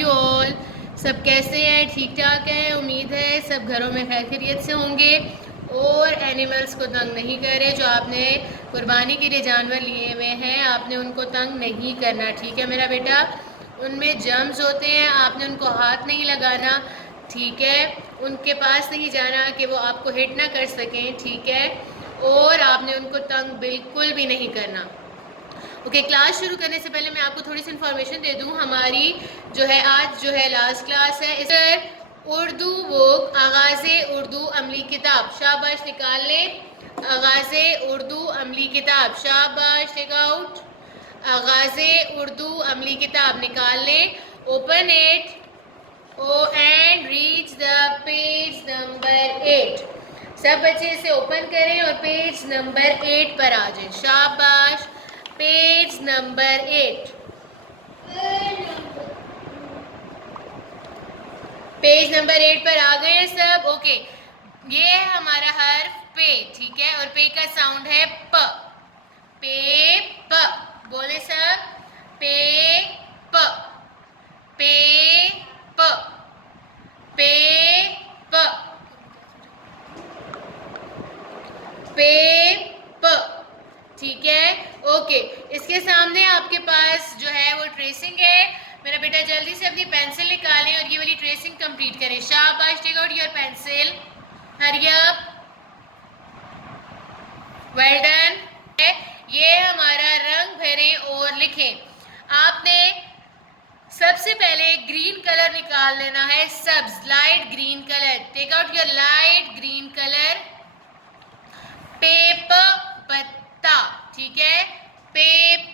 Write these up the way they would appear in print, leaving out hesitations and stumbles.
You all सब कैसे हैं? ठीक ठाक हैं। उम्मीद है सब घरों में खैर खैरियत से होंगे और एनिमल्स को तंग नहीं करे। जो आपने कुर्बानी के लिए जानवर लिए हुए हैं आपने उनको तंग नहीं करना, ठीक है मेरा बेटा। उनमें जर्म्स होते हैं, आपने उनको हाथ नहीं लगाना, ठीक है। उनके पास नहीं जाना कि वो आपको हिट ना कर सकें, ठीक है। और आपने उनको तंग बिल्कुल भी नहीं करना। ओके, क्लास शुरू करने से पहले मैं आपको थोड़ी सी इन्फॉर्मेशन दे दूं। हमारी जो है आज जो है लास्ट क्लास है। इस उर्दू बुक आगाज़े उर्दू अमली किताब, शाबाश निकाल लें। आगाज़े उर्दू अमली किताब, शाबाश टेक आउट। आगाज़े उर्दू अमली किताब निकाल लें। Open it and reach the page number 8। सब बच्चे इसे ओपन करें और पेज नंबर 8 पर आ जाए। शाबाश, पेज नंबर 8। पेज नंबर 8 पर आ गए सब? ओके, ये है हमारा हर्फ पे, ठीक है। और पे का साउंड है प। पे प बोले सब। पे प, पे प, पे प, पे प, ठीक है। ओके, इसके सामने आपके पास जो है वो ट्रेसिंग है। मेरा बेटा जल्दी से अपनी पेंसिल निकालें और ये वाली ट्रेसिंग कंप्लीट करें। शाबाश, take out your pencil, hurry up, well done. ये हमारा रंग भरें और लिखें। आपने सबसे पहले ग्रीन कलर निकाल लेना है, सब्ज light green colour. Take out your light green colour. पेप पत्ता, ठीक है। पेप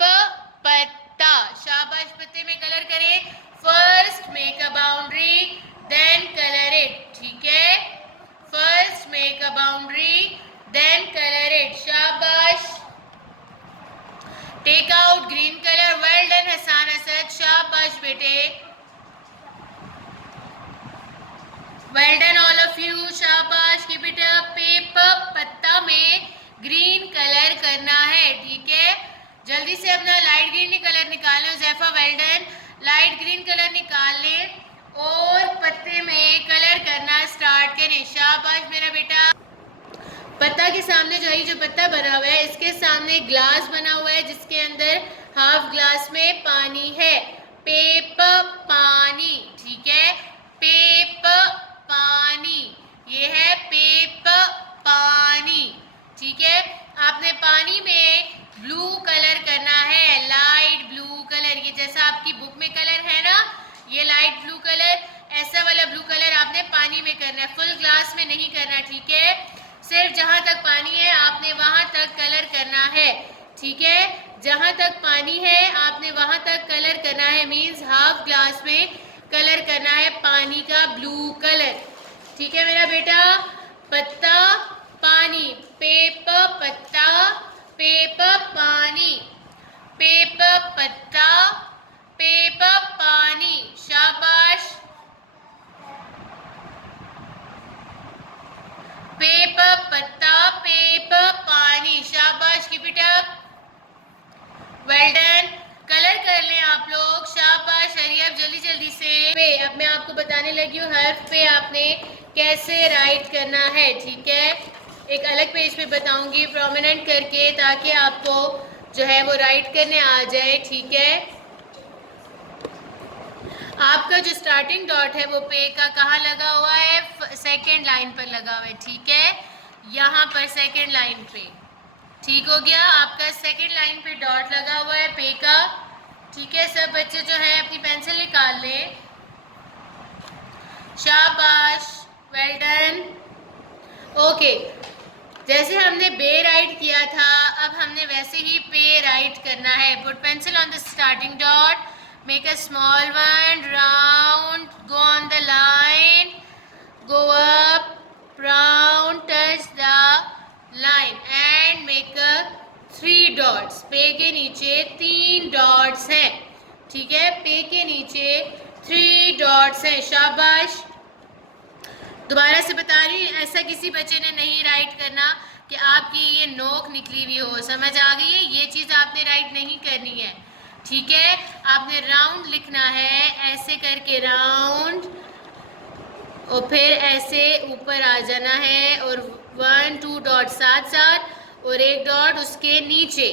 पत्ता, शाबाश, पत्ते में कलर करें। First make a boundary then colour it, ठीक है। First make a boundary then colour it, शाबाश। Take out green colour, well done Hasan Asad, शाबाश बेटे, well done all of you, शाबाश, कीप इट अप। पेपर पत्ता में ग्रीन कलर करना है, ठीक है। जल्दी से अपना लाइट ग्रीन कलर निकालें। Zaifa, well done, light green colour निकाल लें और पत्ते में कलर करना स्टार्ट करें। शाबाश मेरा बेटा। पत्ता के सामने जो है जो पत्ता बना हुआ है इसके सामने ग्लास बना हुआ है जिसके अंदर हाफ ग्लास में पानी है। पेप पानी, ठीक है। पेप पानी, ये है पेप पानी, ठीक है। आपने पानी में ब्लू कलर करना है, लाइट ब्लू कलर। ये जैसा आपकी बुक में कलर है ना, ये लाइट ब्लू कलर, ऐसा वाला ब्लू कलर आपने पानी में करना है, फुल ग्लास में नहीं करना, ठीक है। सिर्फ जहां तक पानी है आपने वहां तक कलर करना है, ठीक है। जहां तक पानी है आपने वहां तक कलर करना है, मीन्स हाफ ग्लास में कलर करना है पानी का ब्लू कलर, ठीक है मेरा बेटा। पत्ता पानी, पेप पत्ता, पेप पानी, पेप पत्ता, पेप पानी, शाबाश। पेप पत्ता, पेप पानी, शाबाश, keep it up, well done. Colour कर लें आप लोग, शाबाश, हरी अप जल्दी जल्दी से। पे अब मैं आपको बताने लगी हूँ हर्फ पे आपने कैसे राइट करना है, ठीक है। एक अलग पेज पे बताऊंगी प्रोमिनेंट करके ताकि आपको जो है वो राइट करने आ जाए, ठीक है। आपका जो स्टार्टिंग डॉट है वो पे का कहाँ लगा हुआ है? सेकेंड लाइन पर लगा हुआ है, ठीक है। यहाँ पर सेकेंड लाइन पे, ठीक हो गया। आपका सेकेंड लाइन पे डॉट लगा हुआ है पे का, ठीक है। सब बच्चे जो है अपनी पेंसिल निकाल लें, शाबाश, वेल डन। ओके, जैसे हमने बे राइट किया था अब हमने वैसे ही पे राइट करना है। Put pencil on the starting dot, make a small one, round, go on the line, go up, round, touch the line and make a 3 dots। पे के नीचे 3 डॉट्स हैं, ठीक है। पे के नीचे 3 डॉट्स हैं, शाबाश। दोबारा से बता रही हूँ, ऐसा किसी बच्चे ने नहीं राइट करना कि आपकी ये नोक निकली हुई हो, समझ आ गई है? ये चीज़ आपने राइट नहीं करनी है, ठीक है, आपने राउंड लिखना है, ऐसे करके राउंड, और फिर ऐसे ऊपर आ जाना है, और 1 2 डॉट साथ साथ और एक डॉट उसके नीचे।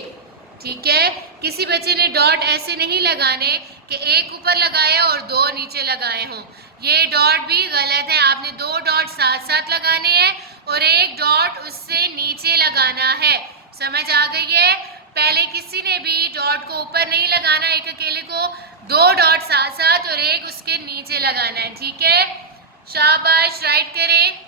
ठीक है, किसी बच्चे ने डॉट ऐसे नहीं लगाने कि एक ऊपर लगाया और दो नीचे लगाए हों, ये डॉट भी गलत है। आपने 2 डॉट साथ साथ लगाने हैं और एक डॉट उससे नीचे लगाना है। समझ आ गई है? पहले किसी ने भी डॉट को ऊपर नहीं लगाना, एक अकेले को 2 डॉट साथ साथ और एक उसके नीचे लगाना है। ठीक है, शाबाश, राइट करें।